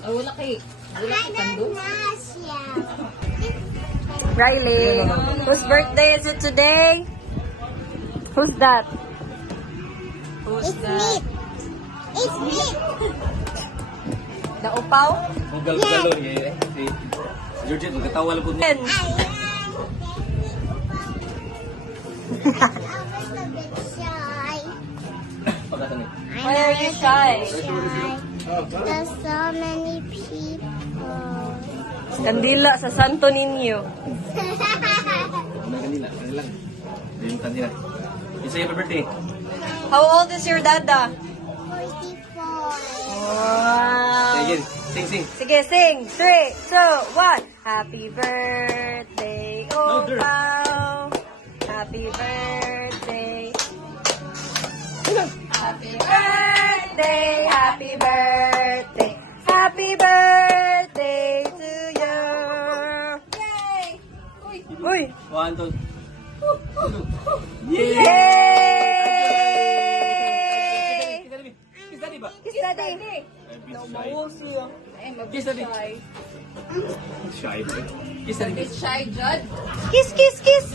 Ay, wala kay kandun. Riley, whose birthday is it today? Who's that? Who's that? It's me. The upaw? Ang galo niya eh. Si Georgette, magkatawa lang po niya. And I was a bit shy. Pagkatan niya. why are you shy? There's so many people. Kandila sa Santo Niño. Una kanila, kanila lang. Yung kanila. Isa yung birthday. How old is your dada? 44. Wow. Sige, sing. Sige, sing. 3, 2, 1. Happy birthday, No, girl. upaw. Happy birthday. Happy birthday, happy birthday. Happy birthday to you. Yay! Uy! 1, 2. Yay! Kiss daddy ba? Kiss daddy. Kiss daddy. Shy ba? Kiss daddy. Shy, Judd. Kiss, kiss, kiss.